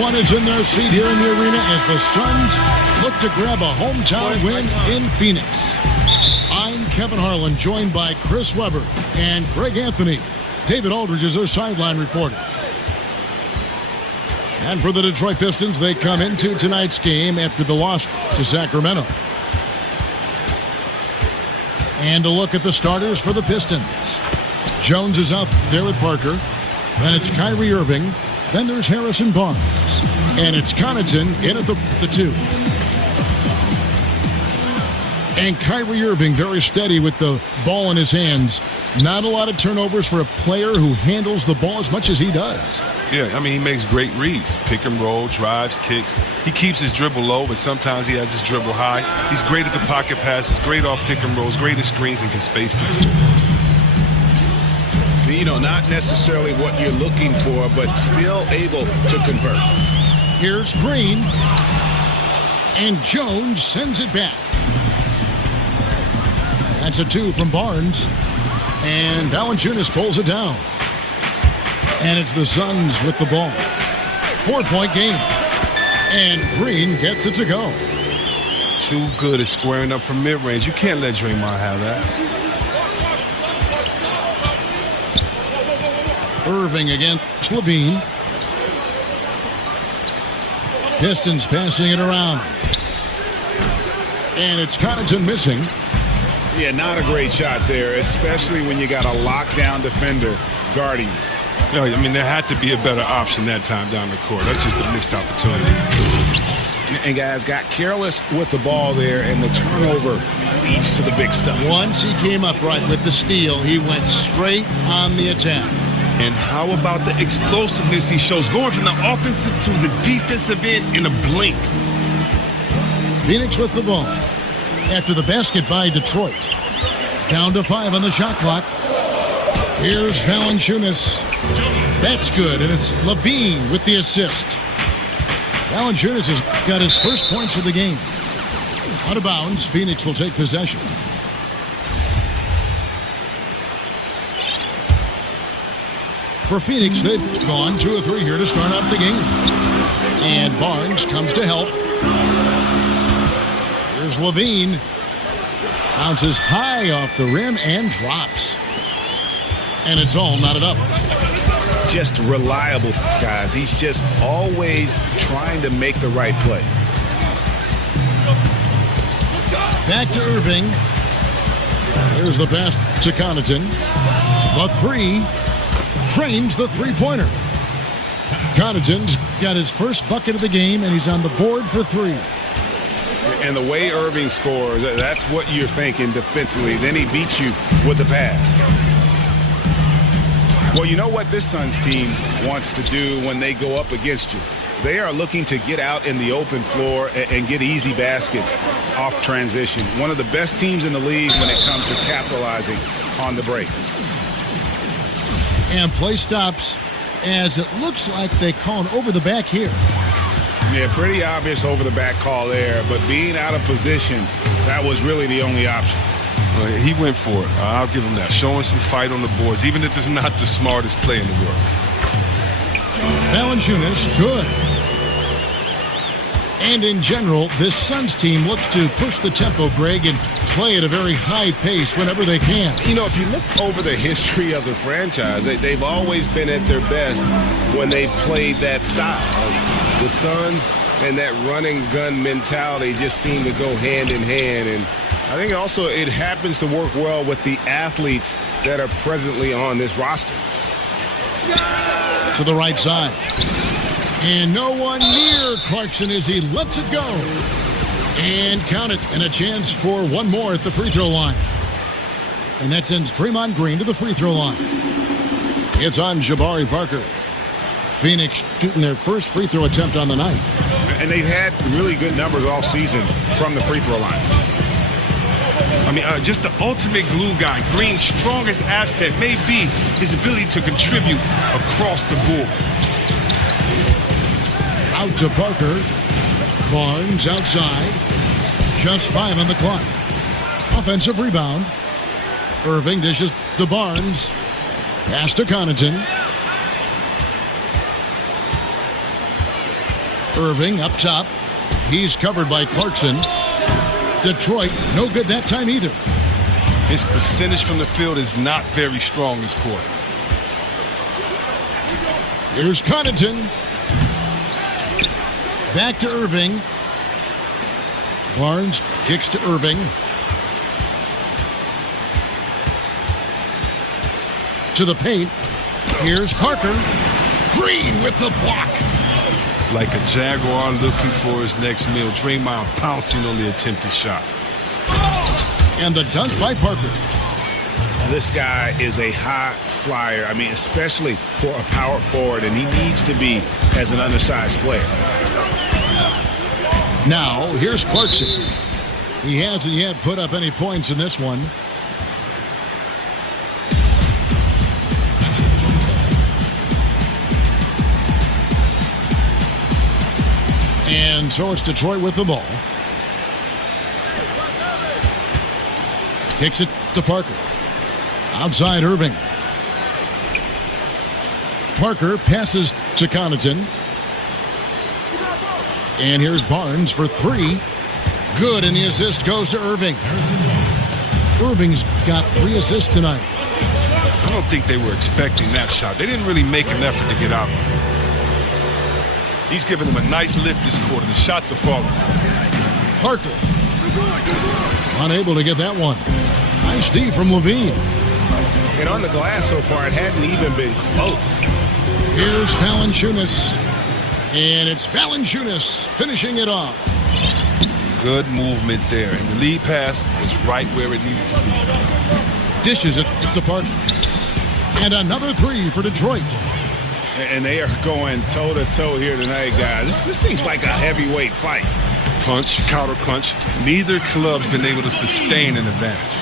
Everyone is in their seat here in the arena as the Suns look to grab a hometown win in Phoenix. I'm Kevin Harlan, joined by Chris Webber and Greg Anthony. David Aldridge is our sideline reporter. And for the Detroit Pistons, they come into tonight's game after the loss to Sacramento. And a look at the starters for the Pistons. Jones is out there with Parker. Then it's Kyrie Irving. Then there's Harrison Barnes. And it's Connaughton in at the 2. And Kyrie Irving very steady with the ball in his hands. Not a lot of turnovers for a player who handles the ball as much as he does. Yeah, I mean, he makes great reads. Pick and roll, drives, kicks. He keeps his dribble low, but sometimes he has his dribble high. He's great at the pocket passes, great off pick and rolls, great at screens, and can space the floor. You know, not necessarily what you're looking for, but still able to convert. Here's Green. And Jones sends it back. That's a 2 from Barnes. And Valanciunas pulls it down. And it's the Suns with the ball. 4-point game. And Green gets it to go. Too good at squaring up from mid-range. You can't let Draymond have that. Irving against Levine. Pistons passing it around. And it's Connaughton missing. Yeah, not a great shot there, especially when you got a lockdown defender guarding you. No, I mean, there had to be a better option that time down the court. That's just a missed opportunity. And guys got careless with the ball there, and the turnover leads to the big stuff. Once he came up right with the steal, he went straight on the attack. And how about the explosiveness he shows, going from the offensive to the defensive end in a blink. Phoenix with the ball. After the basket by Detroit. Down to 5 on the shot clock. Here's Valanciunas. That's good, and it's Levine with the assist. Valanciunas has got his first points of the game. Out of bounds, Phoenix will take possession. For Phoenix, they've gone 2 of 3 here to start out the game. And Barnes comes to help. Here's Levine. Bounces high off the rim and drops. And it's all knotted up. Just reliable, guys. He's just always trying to make the right play. Back to Irving. There's the pass to Connaughton. The 3. Drains the three-pointer. Connaughton's got his first bucket of the game, and he's on the board for 3. And the way Irving scores, that's what you're thinking defensively. Then he beats you with the pass. Well, you know what this Suns team wants to do when they go up against you? They are looking to get out in the open floor and get easy baskets off transition. One of the best teams in the league when it comes to capitalizing on the break. And play stops as it looks like they call an over the back here. Yeah, pretty obvious over the back call there, but being out of position, that was really the only option. He went for it. I'll give him that. Showing some fight on the boards, even if it's not the smartest play in the world. Valanciunas, good. And in general, this Suns team looks to push the tempo, Greg, and play at a very high pace whenever they can. You know, if you look over the history of the franchise, they've always been at their best when they've played that style. The Suns and that running gun mentality just seem to go hand in hand. And I think also it happens to work well with the athletes that are presently on this roster. To the right side. And no one near Clarkson as he lets it go. And count it. And a chance for one more at the free throw line. And that sends Draymond Green to the free throw line. It's on Jabari Parker. Phoenix shooting their first free throw attempt on the night. And they've had really good numbers all season from the free throw line. I mean, just the ultimate glue guy. Green's strongest asset may be his ability to contribute across the board. Out to Parker. Barnes outside. Just 5 on the clock. Offensive rebound. Irving dishes to Barnes. Pass to Connaughton. Irving up top. He's covered by Clarkson. Detroit, no good that time either. His percentage from the field is not very strong this quarter. Here's Connaughton. Back to Irving. Barnes kicks to Irving. To the paint. Here's Parker. Green with the block. Like a Jaguar looking for his next meal. Draymond pouncing on the attempted shot. And the dunk by Parker. This guy is a high flyer. I mean, especially for a power forward, and he needs to be as an undersized player. Now, here's Clarkson. He hasn't yet put up any points in this one. And so it's Detroit with the ball. Kicks it to Parker. Outside Irving. Parker passes to Connaughton. And here's Barnes for three. Good, and the assist goes to Irving. Irving's got 3 assists tonight. I don't think they were expecting that shot. They didn't really make an effort to get out. He's giving them a nice lift this quarter. The shots are falling. Parker. Unable to get that one. Nice D from Levine. And on the glass so far, it hadn't even been close. Here's Valanciunas. And it's Valanciunas finishing it off. Good movement there. And the lead pass was right where it needed to be. Dishes it to Parker. And another 3 for Detroit. And they are going toe-to-toe here tonight, guys. This thing's like a heavyweight fight. Punch, counter punch. Neither club's been able to sustain an advantage.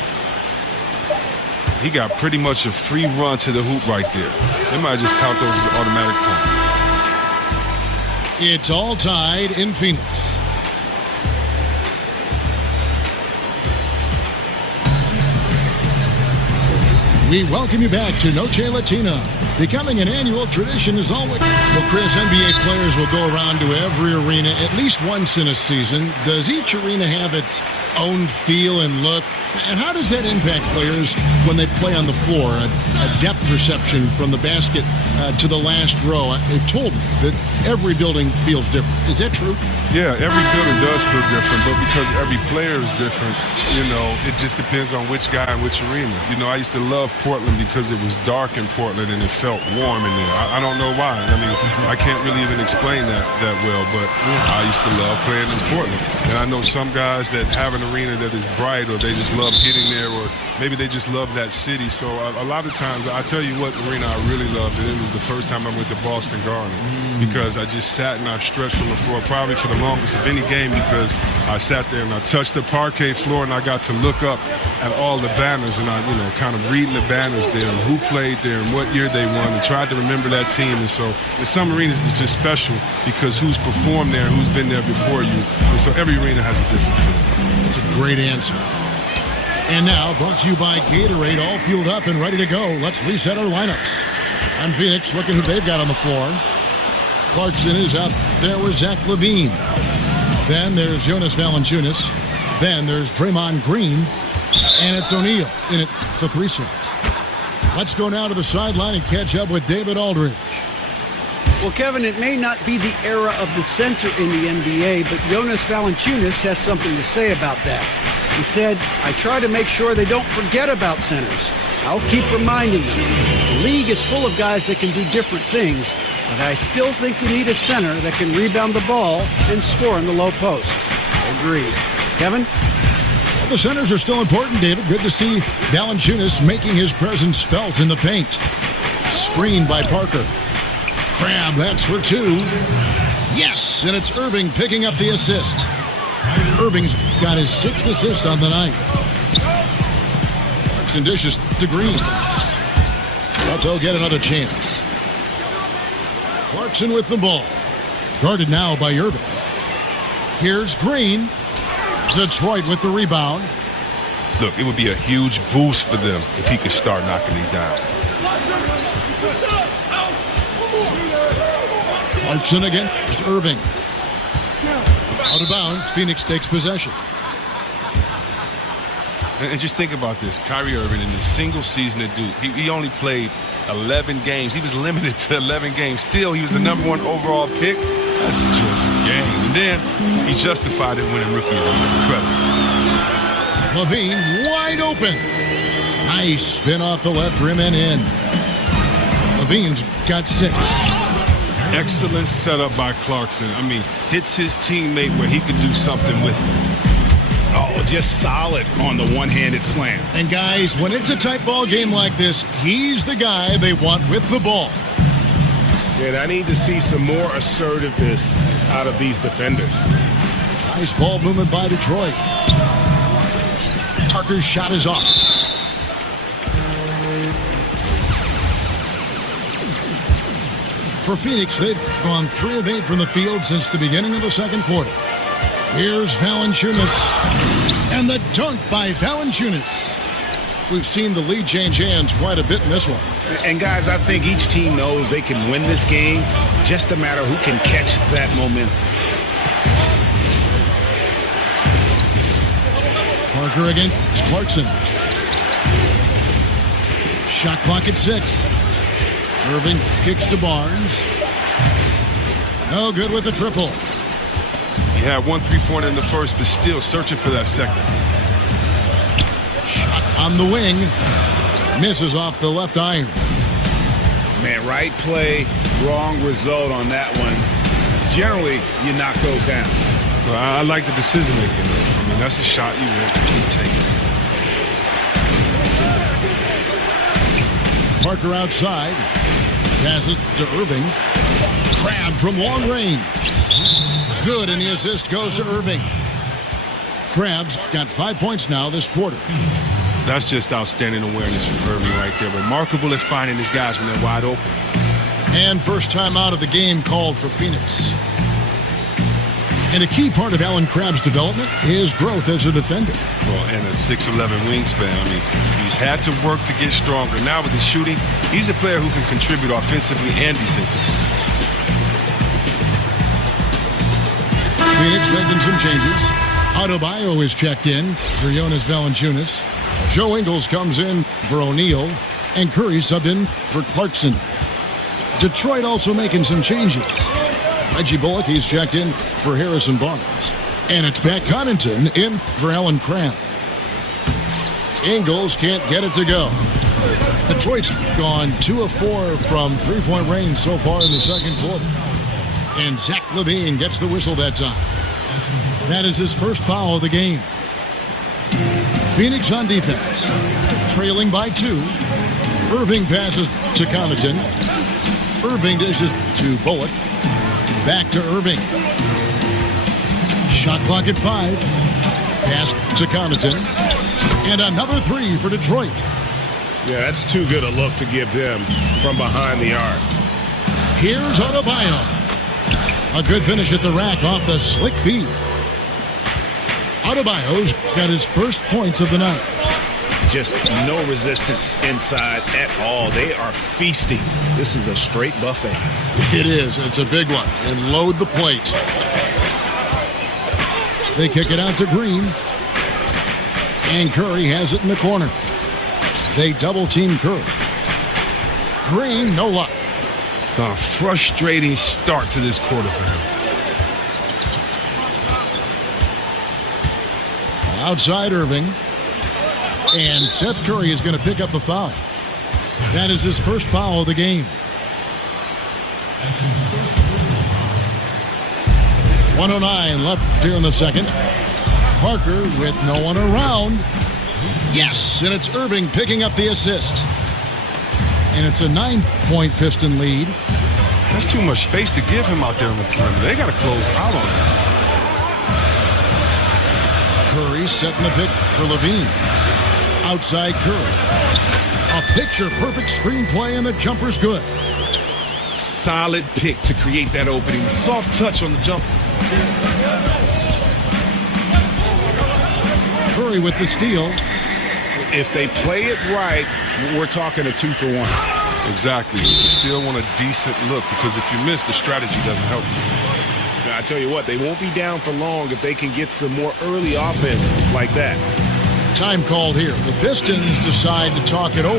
He got pretty much a free run to the hoop right there. They might just count those as automatic points. It's all tied in Phoenix. We welcome you back to Noche Latina. Becoming an annual tradition as always. Well, Chris, NBA players will go around to every arena at least once in a season. Does each arena have its own feel and look? And how does that impact players when they play on the floor? A depth perception from the basket to the last row. They've told me that every building feels different. Is that true? Yeah, every building does feel different, but because every player is different, you know, it just depends on which guy and which arena. You know, I used to love Portland because it was dark in Portland and it felt warm in there. I don't know why. I mean, I can't really even explain that well, but I used to love playing in Portland. And I know some guys that have an arena that is bright, or they just love hitting there, or maybe they just love that city. So a lot of times, I tell you what arena I really loved, and it was the first time I went to Boston Garden, because I just sat and I stretched on the floor probably for the longest of any game, because I sat there and I touched the parquet floor and I got to look up at all the banners, and I, you know, kind of reading the banners there and who played there and what year they won, and tried to remember that team. And so in some arenas it's just special because who's performed there and who's been there before you, and so every arena has a different feel. That's a great answer. And now, brought to you by Gatorade, all fueled up and ready to go. Let's reset our lineups. On Phoenix, looking who they've got on the floor. Clarkson is out there with Zach LaVine. Then there's Jonas Valanciunas. Then there's Draymond Green. And it's O'Neal in at the 3 slot. Let's go now to the sideline and catch up with David Aldridge. Well, Kevin, it may not be the era of the center in the NBA, but Jonas Valanciunas has something to say about that. He said, I try to make sure they don't forget about centers. I'll keep reminding them. The league is full of guys that can do different things, but I still think you need a center that can rebound the ball and score in the low post. Agreed. Kevin? Well, the centers are still important, David. Good to see Valanciunas making his presence felt in the paint. Screened by Parker. Crab, that's for 2. Yes, and it's Irving picking up the assist. Irving's got his 6th assist on the night. Clarkson dishes to Green. But they'll get another chance. Clarkson with the ball. Guarded now by Irving. Here's Green. Detroit with the rebound. Look, it would be a huge boost for them if he could start knocking these down. Clarkson against Irving. Out of bounds, Phoenix takes possession. And just think about this. Kyrie Irving in his single season at Duke, he only played 11 games. He was limited to 11 games. Still, he was the #1 overall pick. That's just game. And then he justified it winning Rookie of the Year. Incredible. Levine wide open. Nice spin off the left rim and in. Levine's got 6. Excellent setup by Clarkson. I mean, hits his teammate where he could do something with it. Oh, just solid on the one-handed slam. And guys, when it's a tight ball game like this, he's the guy they want with the ball. And I need to see some more assertiveness out of these defenders. Nice ball movement by Detroit. Parker's shot is off. For Phoenix, they've gone 3 of 8 from the field since the beginning of the second quarter. Here's Valanciunas. And the dunk by Valanciunas. We've seen the lead change hands quite a bit in this one. And guys, I think each team knows they can win this game. Just a matter who can catch that momentum. Parker against Clarkson. Shot clock at 6. Irving kicks to Barnes. No good with the triple. He had 1 3-pointer in the first, but still searching for that second. Shot on the wing. Misses off the left iron. Man, right play, wrong result on that one. Generally, you knock those down. Well, I like the decision making. I mean, that's a shot you want to keep taking. Parker outside. Passes to Irving. Crab from long range. Good, and the assist goes to Irving. Crab's got 5 points now this quarter. That's just outstanding awareness from Irving right there. Remarkable at finding his guys when they're wide open. And first time out of the game called for Phoenix. And a key part of Allen Crabbe's development is growth as a defender. Well, and a 6'11" wingspan. I mean, he's had to work to get stronger. Now with his shooting, he's a player who can contribute offensively and defensively. Phoenix making some changes. Adebayo is checked in for Jonas Valanciunas. Joe Ingles comes in for O'Neal. And Curry subbed in for Clarkson. Detroit also making some changes. Reggie Bullock, he's checked in for Harrison Barnes. And it's Pat Connaughton in for Allen Crabbe. Ingles can't get it to go. Detroit's gone 2 of 4 from three-point range so far in the second quarter. And Zach LaVine gets the whistle that time. That is his first foul of the game. Phoenix on defense. Trailing by 2. Irving passes to Connaughton. Irving dishes to Bullock. Back to Irving. Shot clock at 5. Pass to Connaughton. And another 3 for Detroit. Yeah, that's too good a look to give them from behind the arc. Here's Adebayo. A good finish at the rack off the slick feed. Adebayo's got his first points of the night. Just no resistance inside at all. They are feasting. This is a straight buffet. It is. It's a big one. And load the plate. They kick it out to Green. And Curry has it in the corner. They double-team Curry. Green, no luck. A frustrating start to this quarter for him. Outside Irving. And Seth Curry is going to pick up the foul. That is his first foul of the game. 1:09 left here in the second. Parker with no one around. Yes, and it's Irving picking up the assist. And it's a 9-point Piston lead. That's too much space to give him out there on the perimeter. They got to close out on him. Curry setting the pick for Levine. Outside Curry. A picture-perfect screenplay, and the jumper's good. Solid pick to create that opening. Soft touch on the jumper. Curry with the steal. If they play it right, we're talking a 2-for-1. Exactly. You still want a decent look, because if you miss, the strategy doesn't help you. I tell you what, they won't be down for long if they can get some more early offense like that. Time called here. The Pistons decide to talk it over.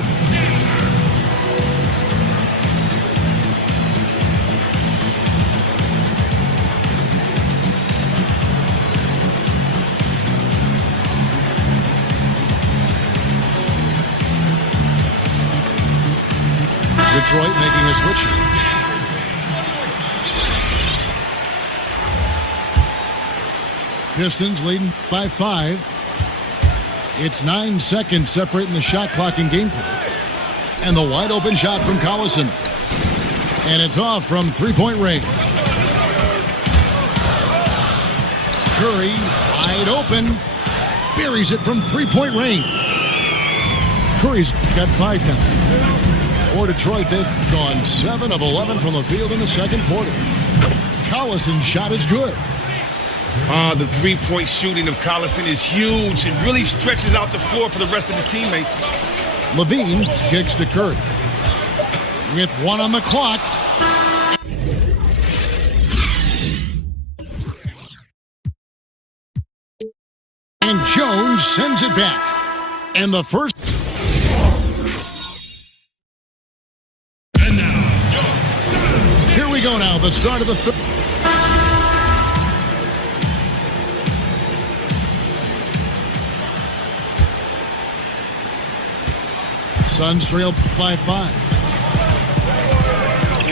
Detroit making a switch. Pistons leading by 5. It's 9 seconds separating the shot clock and game clock. And the wide open shot from Collison. And it's off from three-point range. Curry, wide open, buries it from three-point range. Curry's got 5 now. For Detroit, they've gone 7 of 11 from the field in the second quarter. Collison's shot is good. The three-point shooting of Collison is huge. It really stretches out the floor for the rest of his teammates. Levine kicks to Curry. With 1 on the clock. And Jones sends it back. And the first... Here we go now, the start of the third. Suns trail by 5.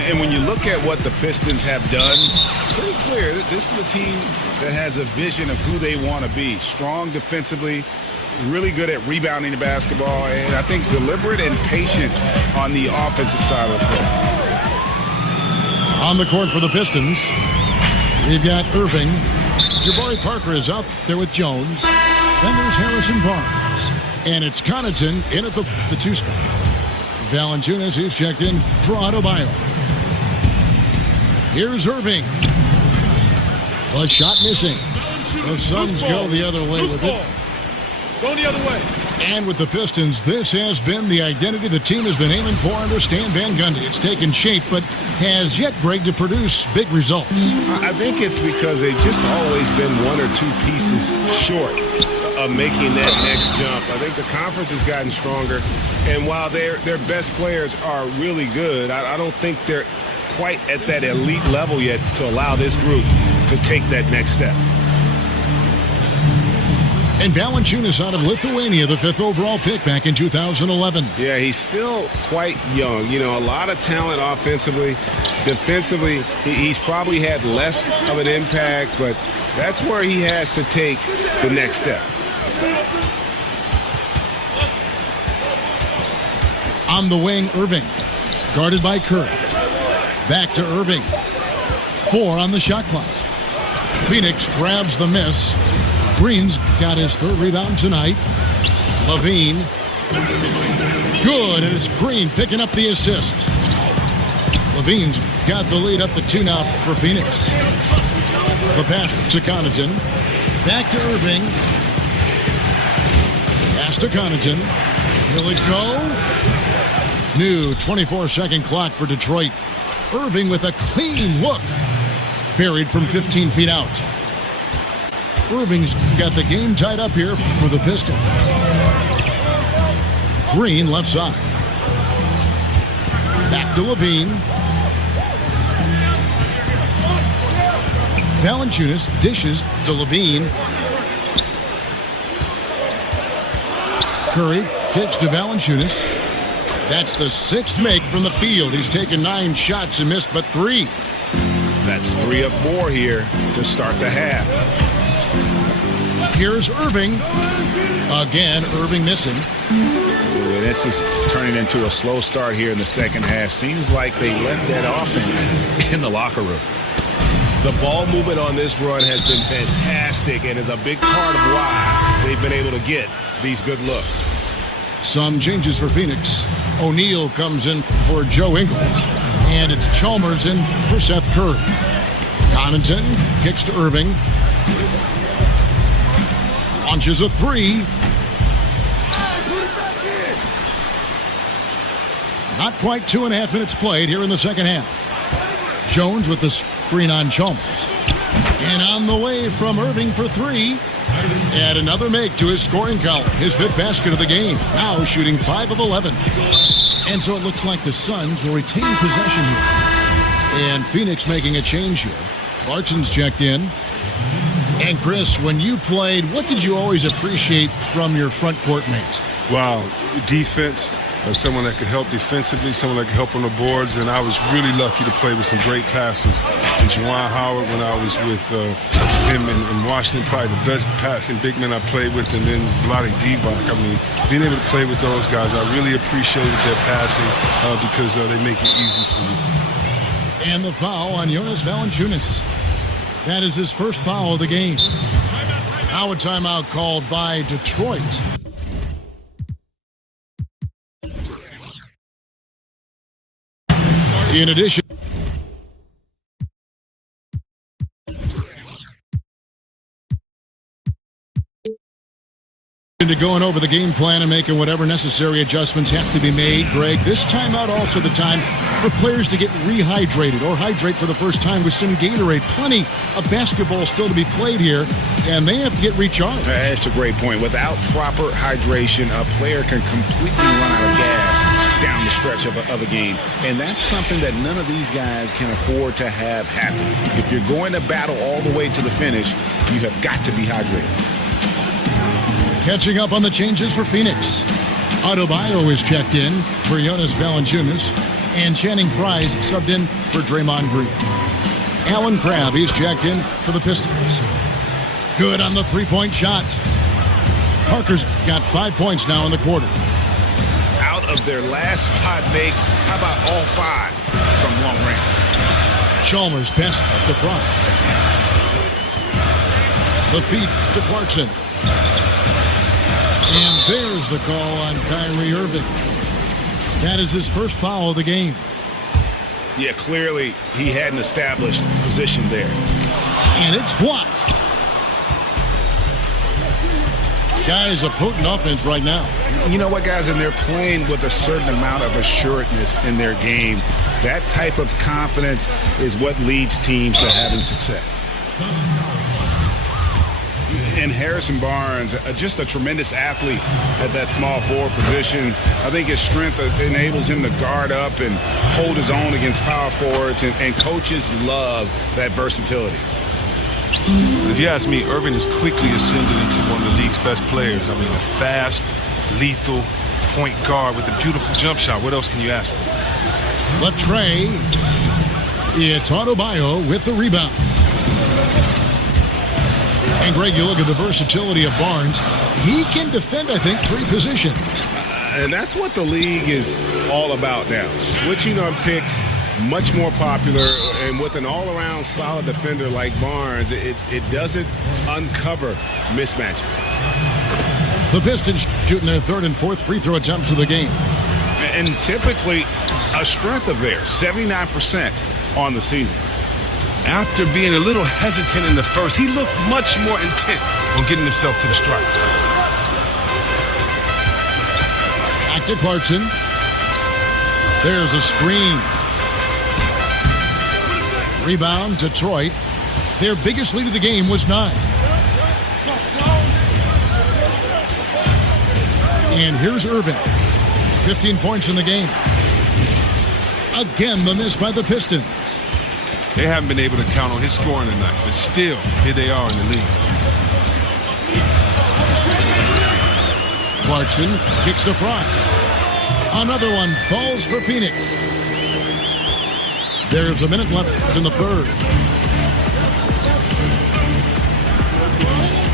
And when you look at what the Pistons have done, pretty clear, this is a team that has a vision of who they want to be. Strong defensively, really good at rebounding the basketball, and I think deliberate and patient on the offensive side of the floor. On the court for the Pistons, we've got Irving. Jabari Parker is out there with Jones. Then there's Harrison Barnes. And it's Connaughton in at the 2 spot. Valanciunas, who's checked in for Adebayo. Here's Irving. The shot missing. The Suns go the other way with it. Going the other way. And with the Pistons, this has been the identity the team has been aiming for under Stan Van Gundy. It's taken shape, but has yet, Greg, to produce big results. I think it's because they've just always been 1 or 2 pieces short of making that next jump. I think the conference has gotten stronger, and while their best players are really good, I don't think they're quite at that elite level yet to allow this group to take that next step. And Valanciunas out of Lithuania, the 5th overall pick back in 2011. Yeah, he's still quite young. You know, a lot of talent offensively. Defensively, he's probably had less of an impact, but that's where he has to take the next step. On the wing, Irving. Guarded by Curry. Back to Irving. 4 on the shot clock. Phoenix grabs the miss. Green's got his 3rd rebound tonight. Levine. Good, and it's Green picking up the assist. Levine's got the lead up to 2 now for Phoenix. The pass to Connaughton. Back to Irving. Pass to Connaughton. Will it go? New 24-second clock for Detroit. Irving with a clean look. Buried from 15 feet out. Irving's got the game tied up here for the Pistons. Green left side. Back to Levine. Valanciunas dishes to Levine. Curry kicks to Valanciunas. That's the 6th make from the field. He's taken 9 shots and missed but 3. That's 3 of 4 here to start the half. Here's Irving. Again, Irving missing. Boy, this is turning into a slow start here in the second half. Seems like they left that offense in the locker room. The ball movement on this run has been fantastic and is a big part of why they've been able to get these good looks. Some changes for Phoenix. O'Neal comes in for Joe Ingles. And it's Chalmers in for Seth Curry. Connaughton kicks to Irving. Launches a 3. Not quite 2.5 minutes played here in the second half. Jones with the screen on Chalmers. And on the way from Irving for three. Add another make to his scoring column. His fifth basket of the game. Now shooting 5 of 11. And so it looks like the Suns will retain possession here. And Phoenix making a change here. Clarkson's checked in. And Chris, when you played, what did you always appreciate from your front court mates? Wow, defense. Someone that could help defensively, someone that could help on the boards, and I was really lucky to play with some great passers. And Juwan Howard, when I was with him in Washington, probably the best passing big man I played with, and then Vlade Divac. I mean, being able to play with those guys, I really appreciated their passing because they make it easy for me. And the foul on Jonas Valanciunas. That is his first foul of the game. Now a timeout called by Detroit. In addition, to going over the game plan and making whatever necessary adjustments have to be made, Greg, this timeout also the time for players to get rehydrated or hydrate for the first time with some Gatorade. Plenty of basketball still to be played here, and they have to get recharged. That's a great point. Without proper hydration, a player can completely run out of gas down the stretch of a game. And that's something that none of these guys can afford to have happen. If you're going to battle all the way to the finish, you have got to be hydrated. Catching up on the changes for Phoenix. Adebayo is checked in for Jonas Valanciunas, and Channing Frye's subbed in for Draymond Green. Alan Crabb is checked in for the Pistons. Good on the three-point shot. Parker's got 5 points now in the quarter. Out of their last 5 makes, how about all 5 from long range? Chalmers pass to Frye. The feed to Clarkson. And there's the call on Kyrie Irving. That is his first foul of the game. Yeah, clearly he hadn't established position there. And it's blocked. Guys, a potent offense right now. You know what, guys? And they're playing with a certain amount of assuredness in their game. That type of confidence is what leads teams to having success. And Harrison Barnes, just a tremendous athlete at that small forward position. I think his strength enables him to guard up and hold his own against power forwards, and coaches love that versatility. If you ask me, Irving has quickly ascended into one of the league's best players. I mean, a fast, lethal point guard with a beautiful jump shot. What else can you ask for? The tray. It's Adebayo with the rebound. And Greg, you look at the versatility of Barnes. He can defend, I think, 3 positions. And that's what the league is all about now. Switching on picks, much more popular. And with an all-around solid defender like Barnes, it doesn't uncover mismatches. The Pistons shooting their 3rd and 4th free throw attempts of the game. And typically a strength of theirs, 79% on the season. After being a little hesitant in the first, he looked much more intent on getting himself to the stripe. Back to Clarkson. There's a screen. Rebound, Detroit. Their biggest lead of the game was 9. And here's Irving. 15 points in the game. Again, the miss by the Pistons. They haven't been able to count on his scoring tonight, but still, here they are in the league. Clarkson kicks to Frye. Another one falls for Phoenix. There's a minute left in the 3rd.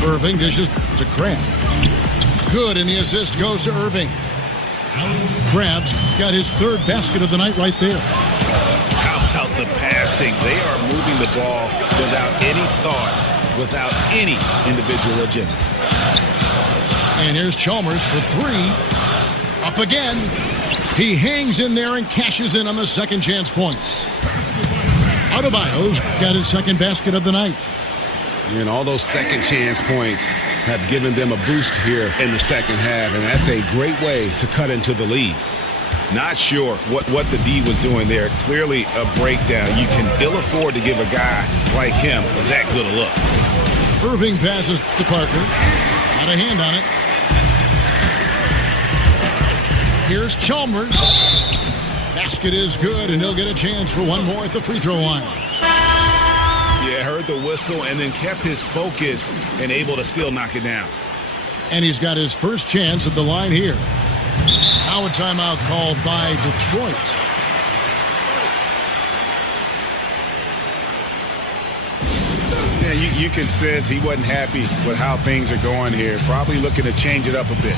Irving dishes to Crabb. Good, and the assist goes to Irving. Crabb's got his 3rd basket of the night right there. How about the passing? They are moving the ball without any thought, without any individual agenda. And here's Chalmers for 3. Up again. He hangs in there and cashes in on the second chance points. Adebayo's got his 2nd basket of the night. And all those second chance points have given them a boost here in the second half, and that's a great way to cut into the lead. Not sure what the D was doing there. Clearly a breakdown. You can ill afford to give a guy like him that good a look. Irving passes to Parker. Out of hand on it. Here's Chalmers. Basket is good, and he'll get a chance for one more at the free throw line. Yeah, heard the whistle and then kept his focus and able to still knock it down. And he's got his first chance at the line here. Now a timeout called by Detroit. Yeah, you can sense he wasn't happy with how things are going here. Probably looking to change it up a bit.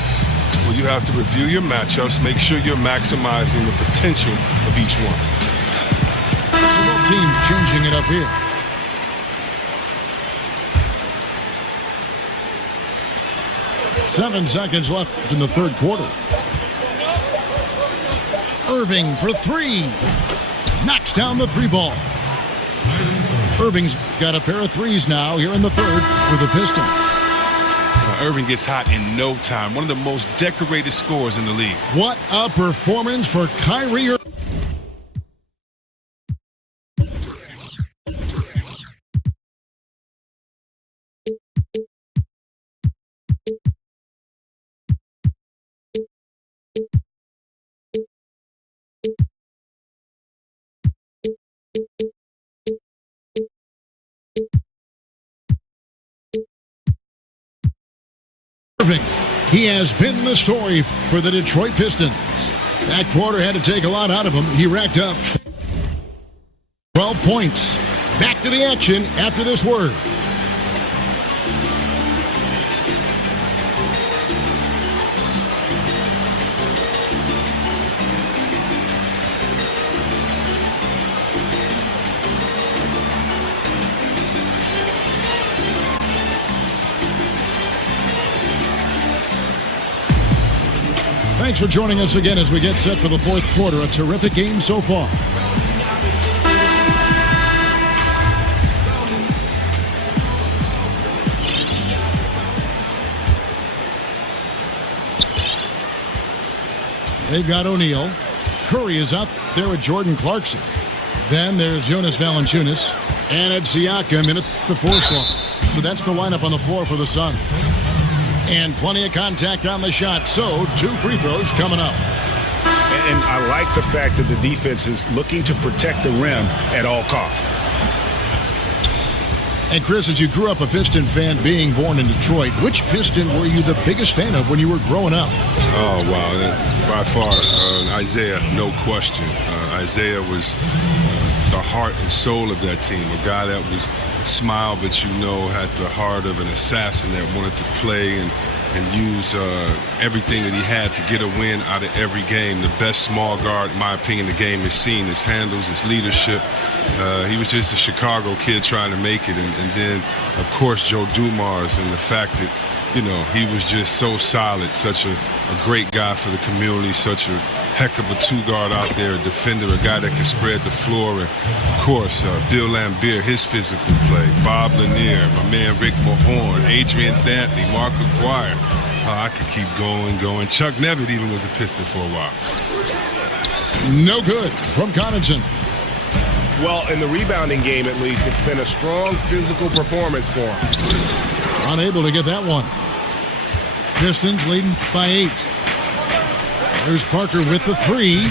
Well, you have to review your matchups, make sure you're maximizing the potential of each one. So both teams changing it up here. Seven seconds left in the third quarter. Irving for three. Knocks down the three ball. Irving's got a pair of threes now here in the third for the Pistons. Irving gets hot in no time. One of the most decorated scorers in the league. What a performance for Kyrie Irving. He has been the story for the Detroit Pistons. That quarter had to take a lot out of him. He racked up 12 points. Back to the action after this word. Thanks for joining us again as we get set for the fourth quarter. A terrific game so far. They've got O'Neal. Curry is out there with Jordan Clarkson. Then there's Jonas Valanciunas. And it's Siakam in at the four slot. So that's the lineup on the floor for the Suns. And plenty of contact on the shot. So, 2 free throws coming up. And I like the fact that the defense is looking to protect the rim at all costs. And Chris, as you grew up a Piston fan being born in Detroit, which Piston were you the biggest fan of when you were growing up? Oh, wow. By far, Isaiah, no question. Isaiah was the heart and soul of that team. A guy that was smile, but had the heart of an assassin that wanted to play and use everything that he had to get a win out of every game. The best small guard, in my opinion, the game has seen. His handles, his leadership. He was just a Chicago kid trying to make it. And then, of course, Joe Dumars and the fact that, he was just so solid, such a great guy for the community, such a heck of a two-guard out there, a defender, a guy that can spread the floor. And, of course, Bill Laimbeer, his physical play. Bob Lanier, my man Rick Mahorn, Adrian Dantley, Mark Aguirre. I could keep going. Chuck Nevitt even was a Piston for a while. No good from Connaughton. Well, in the rebounding game, at least, it's been a strong physical performance for him. Unable to get that one. Pistons leading by 8. There's Parker with the 3.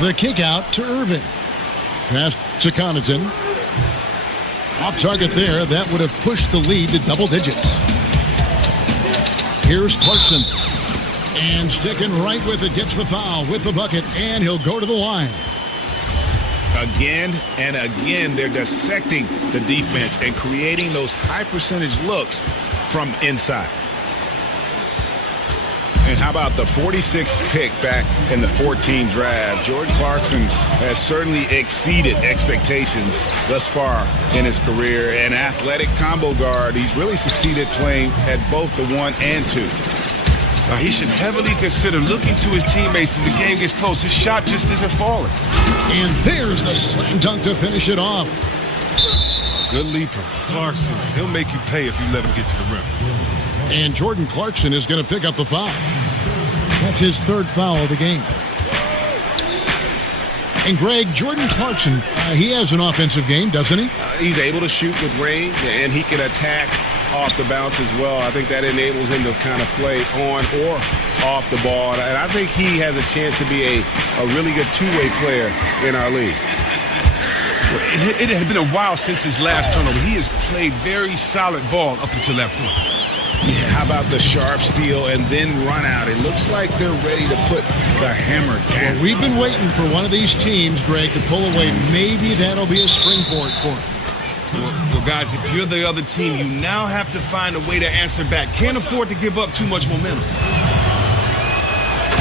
The kick out to Irving. Pass to Connaughton. Off target there. That would have pushed the lead to double digits. Here's Clarkson. And sticking right with it. Gets the foul with the bucket. And he'll go to the line. Again and again, they're dissecting the defense and creating those high percentage looks from inside. And how about the 46th pick back in the 14 draft? Jordan Clarkson has certainly exceeded expectations thus far in his career. An athletic combo guard. He's really succeeded playing at both the 1 and 2. Now, he should heavily consider looking to his teammates as the game gets close. His shot just isn't falling. And there's the slam dunk to finish it off. Good leaper. Clarkson, he'll make you pay if you let him get to the rim. And Jordan Clarkson is going to pick up the foul. That That's his third foul of the game. And Greg, Jordan Clarkson, he has an offensive game, doesn't he? He's able to shoot with range, and he can attack off the bounce as well. I think that enables him to kind of play on or off the ball. And I think he has a chance to be a really good two-way player in our league. It had been a while since his last turnover. He has played very solid ball up until that point. Yeah, how about the sharp steal and then run out? It looks like they're ready to put the hammer down. Well, we've been waiting for one of these teams, Greg, to pull away. Maybe that'll be a springboard for him. Well, guys, if you're the other team, you now have to find a way to answer back. Can't afford to give up too much momentum.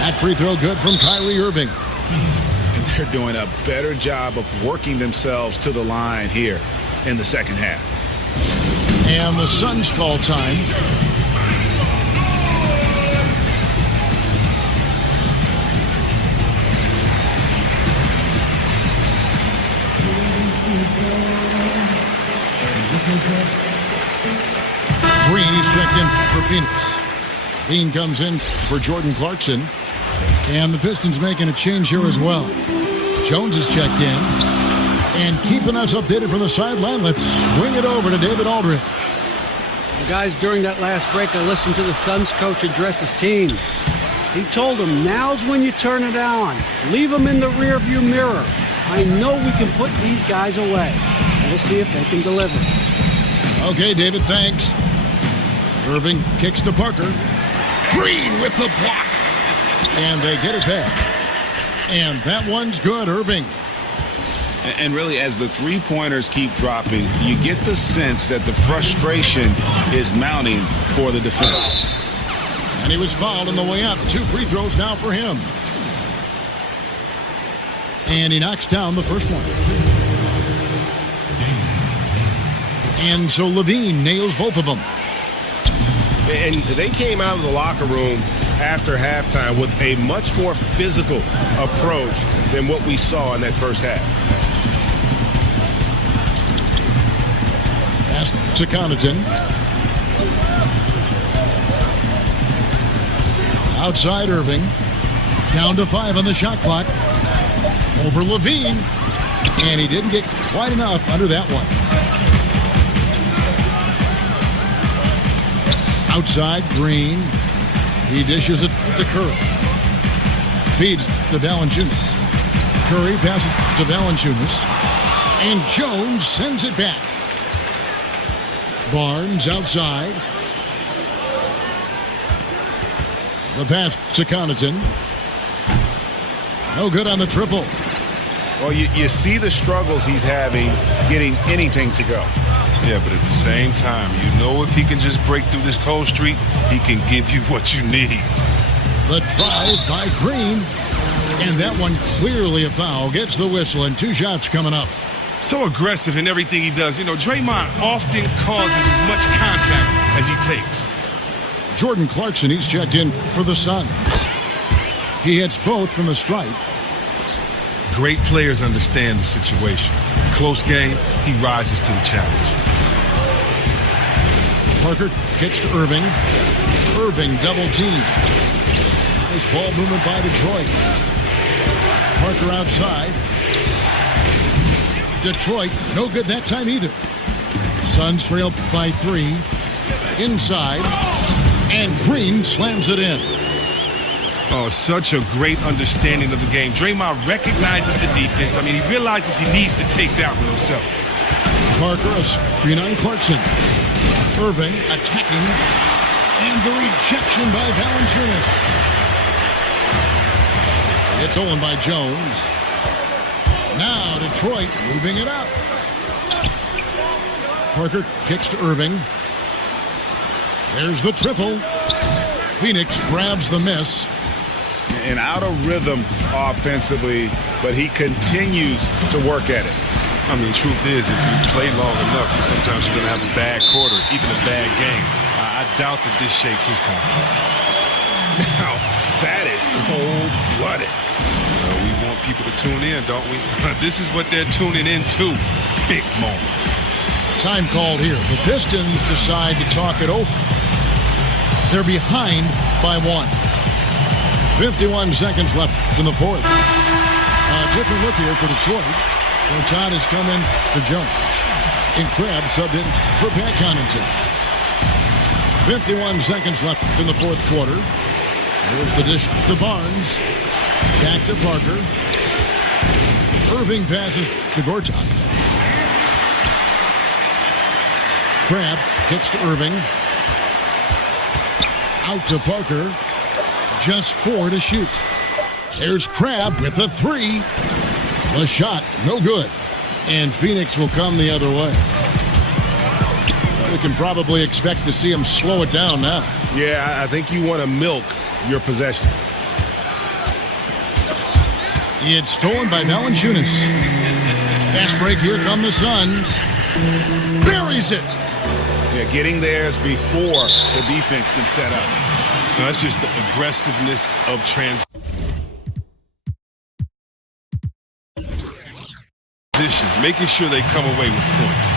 That free throw good from Kyrie Irving. And they're doing a better job of working themselves to the line here in the second half. And the Suns call time. Green is checked in for Phoenix. Bean comes in for Jordan Clarkson. And the Pistons making a change here as well. Jones is checked in. And keeping us updated from the sideline, let's swing it over to David Aldridge. Guys, during that last break, I listened to the Suns coach address his team. He told them, now's when you turn it on. Leave them in the rearview mirror. I know we can put these guys away. We'll see if they can deliver. Okay, David, thanks. Irving kicks to Parker. Green with the block. And they get it back. And that one's good, Irving. And really, as the three-pointers keep dropping, you get the sense that the frustration is mounting for the defense. And he was fouled on the way out. 2 free throws now for him. And he knocks down the first one. And so Levine nails both of them. And they came out of the locker room after halftime with a much more physical approach than what we saw in that first half. Pass to Connaughton. Outside Irving. Down to 5 on the shot clock. Over Levine. And he didn't get quite enough under that one. Outside Green. He dishes it to Curry. Feeds to Valanciunas. Curry passes to Valanciunas. And Jones sends it back. Barnes outside. The pass to Connaughton. No good on the triple. Well, you see the struggles he's having getting anything to go. Yeah, but at the same time, you know if he can just break through this cold streak, he can give you what you need. The drive by Green. And that one clearly a foul. Gets the whistle and 2 shots coming up. So aggressive in everything he does. You know, Draymond often causes as much contact as he takes. Jordan Clarkson, he's checked in for the Suns. He hits both from the stripe. Great players understand the situation. Close game, he rises to the challenge. Parker kicks to Irving. Irving double team. Nice ball movement by Detroit. Parker outside. Detroit, no good that time either. Suns trail by 3. Inside. And Green slams it in. Oh, such a great understanding of the game. Draymond recognizes the defense. I mean, he realizes he needs to take that one himself. Parker, a screen on Clarkson. Irving attacking. And the rejection by Valanciunas. It's owned by Jones. Now Detroit moving it up. Parker kicks to Irving. There's the triple. Phoenix grabs the miss. And out of rhythm offensively, but he continues to work at it. I mean, the truth is, if you play long enough, sometimes you're going to have a bad quarter, even a bad game. I doubt that this shakes his confidence. Now, that is cold-blooded. We want people to tune in, don't we? This is what they're tuning into. Big moments. Time called here. The Pistons decide to talk it over. They're behind by 1. 51 seconds left in the fourth. A different look here for Detroit. Todd has come in for Jones. And Crabbe subbed in for Pat Connaughton. 51 seconds left in the fourth quarter. Here's the dish to Barnes. Back to Parker. Irving passes to Gortat. Crabbe kicks to Irving. Out to Parker. Just 4 to shoot. There's Crabbe with a 3. The shot, no good. And Phoenix will come the other way. We can probably expect to see him slow it down now. Yeah, I think you want to milk your possessions. It's stolen by Valanciunas. Fast break, here come the Suns. Buries it. Yeah, getting theirs before the defense can set up. So that's just the aggressiveness of transition, making sure they come away with points.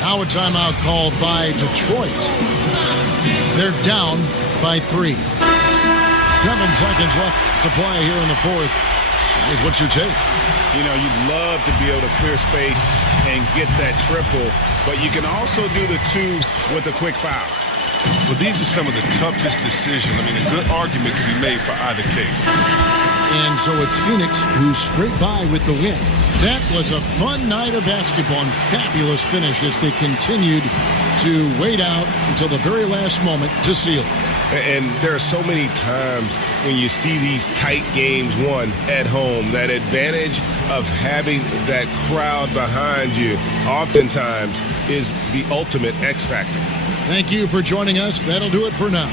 Now a timeout called by Detroit. They're down by 3. 7 seconds left to play here in the fourth. Here's what's your take? You know, you'd love to be able to clear space and get that triple, but you can also do the 2 with a quick foul. Well, these are some of the toughest decisions. I mean, a good argument could be made for either case. And so it's Phoenix who scraped by with the win. That was a fun night of basketball and fabulous finish as they continued to wait out until the very last moment to seal it. And there are so many times when you see these tight games won at home, that advantage of having that crowd behind you oftentimes is the ultimate X factor. Thank you for joining us. That'll do it for now.